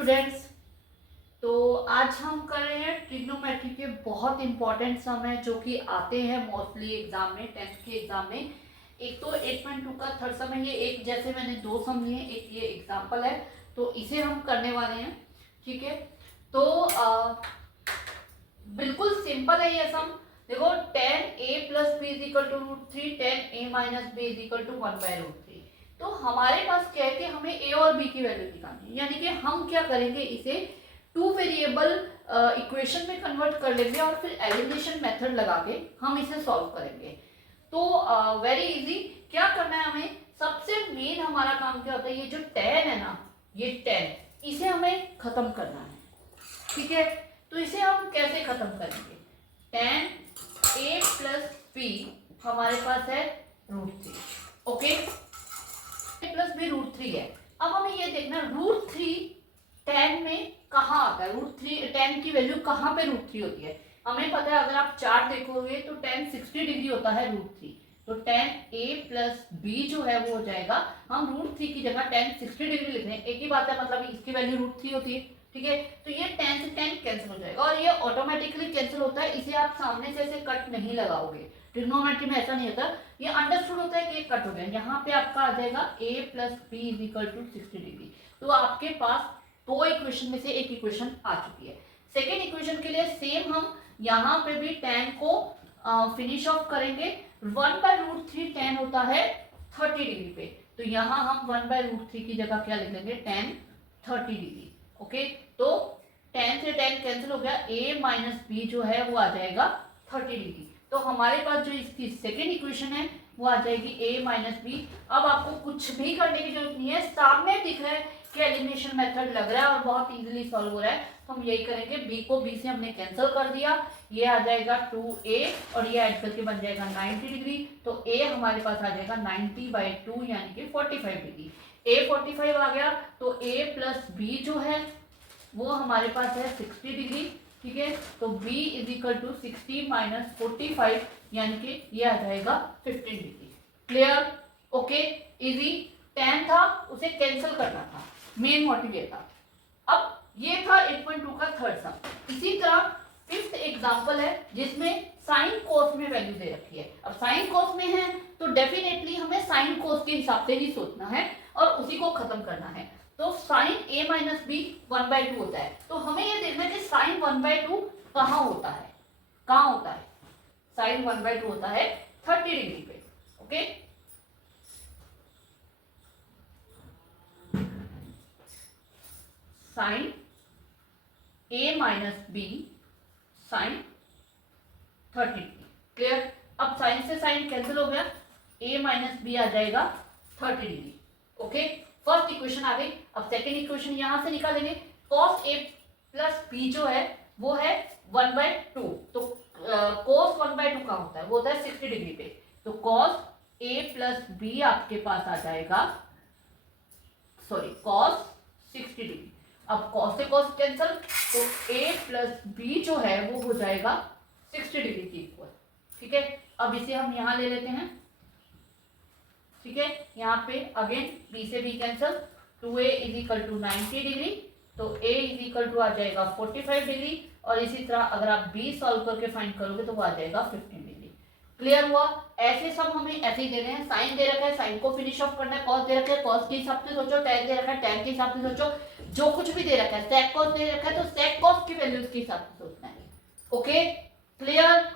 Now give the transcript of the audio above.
Students, तो आज हम कर रहे हैं ट्रिग्नोमेट्री के बहुत इंपॉर्टेंट सम है जो कि आते हैं मोस्टली एग्जाम में, 10th के एग्जाम में। एक तो 8.2 का थर्ड सम है, ये एक जैसे मैंने दो सम लिए, एक ये एग्जाम्पल है तो इसे हम करने वाले हैं। ठीक है, तो बिल्कुल सिंपल है ये सम। देखो tan a plus B is equal to √3, tan a minus B is equal to 1/√3। तो हमारे पास क्या है कि हमें a और b की वैल्यू निकालनी है, यानी कि हम क्या करेंगे, इसे टू वेरिएबल इक्वेशन में कन्वर्ट कर लेंगे और फिर एलिमिनेशन मेथड लगा के हम इसे सॉल्व करेंगे। तो वेरी इजी। क्या करना है हमें, सबसे मेन हमारा काम क्या होता है, ये जो tan है ना, ये tan, इसे हमें खत्म करना है। ठीक है, तो इसे हम कैसे खत्म करेंगे, tan a प्लस बी हमारे पास है √3। ओके, a प्लस बी √3 है। अब हमें ये देखना √3 tan में कहाँ आता है, √3 tan की वैल्यू कहाँ पे √3 होती है। हमें पता है, अगर आप चार्ट देखोगे तो tan 60 डिग्री होता है √3, तो tan a प्लस बी जो है वो हो जाएगा, हम √3 की जगह tan 60 डिग्री लिख रहे हैं, एक ही बात है, मतलब इसकी वैल्यू √3 होती है। ठीक है, तो ये tan से tan कैंसिल हो जाएगा और ये ऑटोमेटिकली कैंसिल होता है, इसे आप सामने से ऐसे कट नहीं लगाओगे। ट्रिग्नोमेट्री में ऐसा नहीं होता, ये अंडरस्टूड होता है कि ये कट हो गया। यहाँ पे आपका आ जाएगा a plus B is equal to 60 degree. तो आपके पास दो इक्वेशन में से एक इक्वेशन आ चुकी है। सेकेंड इक्वेशन के लिए सेम हम यहाँ पे भी tan को फिनिश ऑफ करेंगे। 1/√3 tan होता है 30 डिग्री पे, तो यहाँ हम 1/√3 की जगह क्या लिख लेंगे, tan 30 डिग्री। ओके, तो tan से tan कैंसिल हो गया, a माइनस बी जो है वो आ जाएगा 30 डिग्री। तो हमारे पास जो इसकी सेकेंड इक्वेशन है वो आ जाएगी a माइनस बी। अब आपको कुछ भी करने की जरूरत नहीं है, सामने दिख रहा है कि एलिमिनेशन मेथड लग रहा है और बहुत इजीली सॉल्व हो रहा है, तो हम यही करेंगे। b को b से हमने कैंसिल कर दिया, ये आ जाएगा 2a और ये ऐड करके बन जाएगा 90 डिग्री। तो a हमारे पास आ जाएगा 90/2 यानी कि 45 डिग्री। a 45 आ गया, तो a प्लस बी जो है वो हमारे पास है 60 डिग्री। ठीक है, तो b is equal to 60 minus 45 यानी कि ये आ जाएगा 15 degree. Clear? Okay, easy. tan था, उसे कैंसिल करना था, मेन मोटिव ये था। अब ये था 8.2 का थर्ड सम। इसी तरह फिफ्थ एग्जांपल है जिसमें साइन कोस में वैल्यू दे रखी है। अब साइन कोस में है तो डेफिनेटली हमें साइन कोस के हिसाब से ही सोचना है और उसी को खत्म करना है। तो साइन a माइनस बी 1/2 होता है, तो हमें ये देखना है कि साइन 1/2 कहाँ होता है, कहाँ होता है। साइन 1/2 होता है 30 डिग्री पे। Okay, sine a minus B sine 30 degree. Clear? अब साइन से साइन कैंसिल हो गया, a माइनस बी आ जाएगा 30 डिग्री। ओके, फर्स्ट इक्वेशन आ गई। अब सेकेंड इक्वेशन यहां से निकालेंगे। cos a प्लस बी जो है वो है 1/2, तो cos 1/2 कहाँ होता है, वो होता है 60 डिग्री पे। तो cos a प्लस बी आपके पास आ जाएगा, सॉरी, cos 60 डिग्री। अब cos से cos कैंसिल, तो a प्लस बी जो है वो हो जाएगा 60 डिग्री की इक्वल। ठीक है, अब इसे हम यहां ले लेते हैं। ठीक है, यहाँ पे अगेन b से b cancel, 2a is equal to 90 degree, तो a इज इक्वल टू आ जाएगा 45 डिग्री और इसी तरह अगर आप b सॉल्व करके फाइंड करोगे तो वो आ जाएगा 15 डिग्री। क्लियर हुआ? ऐसे सब हमें ऐसे ही दे रहे हैं। साइन दे रखा है, साइन को फिनिश ऑफ करना है। कॉस दे रखा है, कॉस के हिसाब से सोचो। टैन दे रखा है, टैन के हिसाब से सोचो। जो कुछ भी दे रखा है, सेक कॉस दे रखा है तो सेक कॉस की वैल्यूज के हिसाब से सोचना है। Okay, clear?